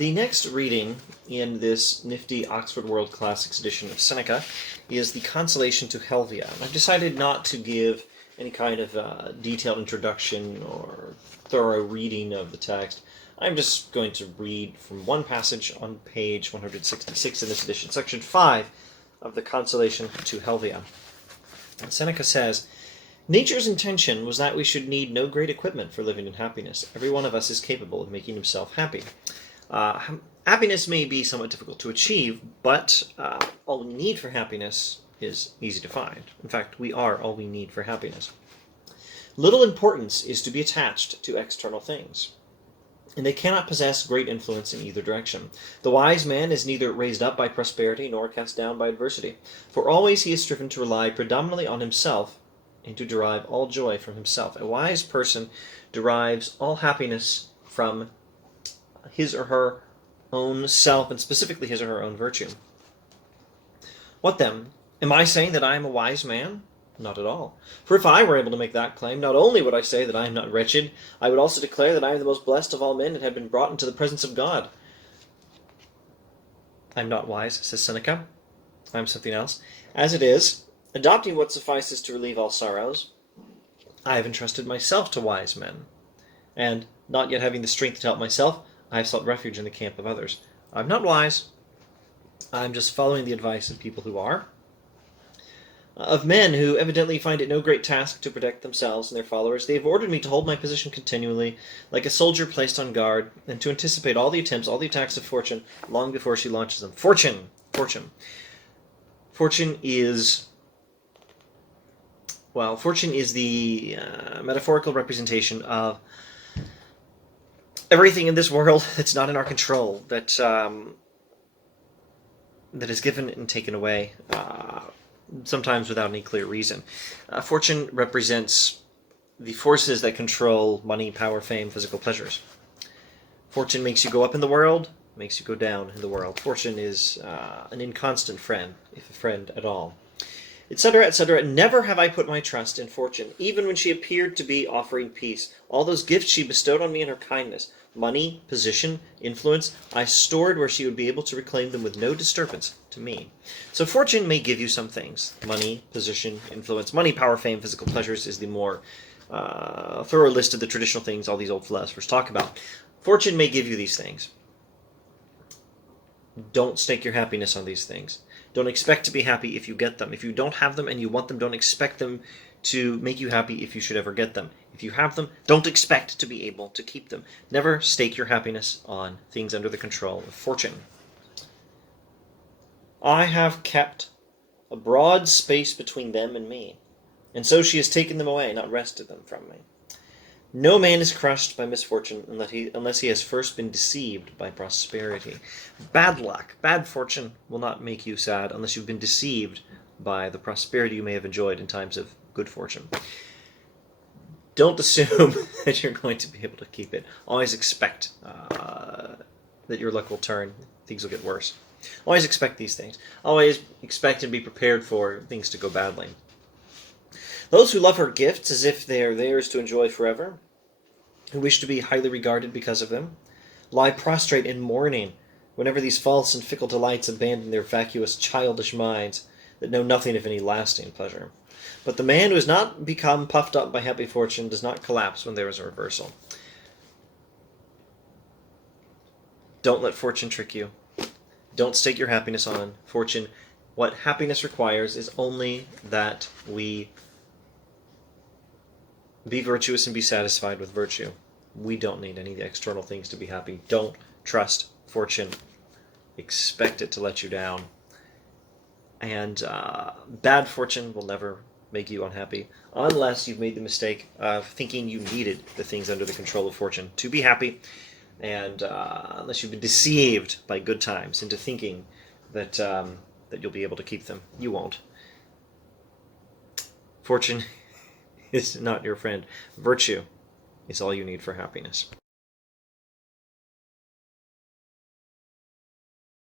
The next reading in this nifty Oxford World Classics edition of Seneca is the Consolation to Helvia. I've decided not to give any kind of detailed introduction or thorough reading of the text. I'm just going to read from one passage on page 166 in this edition, section 5 of the Consolation to Helvia. Seneca says, "Nature's intention was that we should need no great equipment for living in happiness. Every one of us is capable of making himself happy. Happiness may be somewhat difficult to achieve, but all we need for happiness is easy to find. In fact, we are all we need for happiness. Little importance is to be attached to external things, and they cannot possess great influence in either direction. The wise man is neither raised up by prosperity nor cast down by adversity, for always he is striven to rely predominantly on himself and to derive all joy from himself. A wise person derives all happiness from his or her own self, and specifically his or her own virtue. What then? Am I saying that I am a wise man? Not at all. For if I were able to make that claim, not only would I say that I am not wretched, I would also declare that I am the most blessed of all men and have been brought into the presence of God. I am not wise, says Seneca. I am something else. As it is, adopting what suffices to relieve all sorrows, I have entrusted myself to wise men, and, not yet having the strength to help myself, I have sought refuge in the camp of others. I'm not wise. I'm just following the advice of people who are. Of men who evidently find it no great task to protect themselves and their followers, they have ordered me to hold my position continually, like a soldier placed on guard, and to anticipate all the attempts, all the attacks of fortune, long before she launches them. Fortune! Fortune. Fortune is the metaphorical representation of everything in this world that's not in our control, that is given and taken away, sometimes without any clear reason. Fortune represents the forces that control money, power, fame, physical pleasures. Fortune makes you go up in the world, makes you go down in the world. Fortune is an inconstant friend, if a friend at all. Etc., etc. Never have I put my trust in fortune, even when she appeared to be offering peace. All those gifts she bestowed on me in her kindness, money, position, influence, I stored where she would be able to reclaim them with no disturbance to me. So fortune may give you some things. Money, position, influence. Money, power, fame, physical pleasures is the more thorough list of the traditional things all these old philosophers talk about. Fortune may give you these things. Don't stake your happiness on these things. Don't expect to be happy if you get them. If you don't have them and you want them, don't expect them to make you happy if you should ever get them. If you have them, don't expect to be able to keep them. Never stake your happiness on things under the control of fortune. I have kept a broad space between them and me, and so she has taken them away, not wrested them from me. No man is crushed by misfortune unless he has first been deceived by prosperity. Bad luck, bad fortune will not make you sad unless you've been deceived by the prosperity you may have enjoyed in times of good fortune. Don't assume that you're going to be able to keep it. Always expect that your luck will turn. Things will get worse. Always expect these things. Always expect and be prepared for things to go badly. Those who love her gifts as if they are theirs to enjoy forever, who wish to be highly regarded because of them, lie prostrate in mourning whenever these false and fickle delights abandon their vacuous, childish minds that know nothing of any lasting pleasure. But the man who has not become puffed up by happy fortune does not collapse when there is a reversal. Don't let fortune trick you. Don't stake your happiness on fortune. What happiness requires is only that we be virtuous and be satisfied with virtue. We don't need any external things to be happy. Don't trust fortune. Expect it to let you down. And bad fortune will never make you unhappy unless you've made the mistake of thinking you needed the things under the control of fortune to be happy, and unless you've been deceived by good times into thinking that you'll be able to keep them. You won't. Fortune is not your friend. Virtue is all you need for happiness.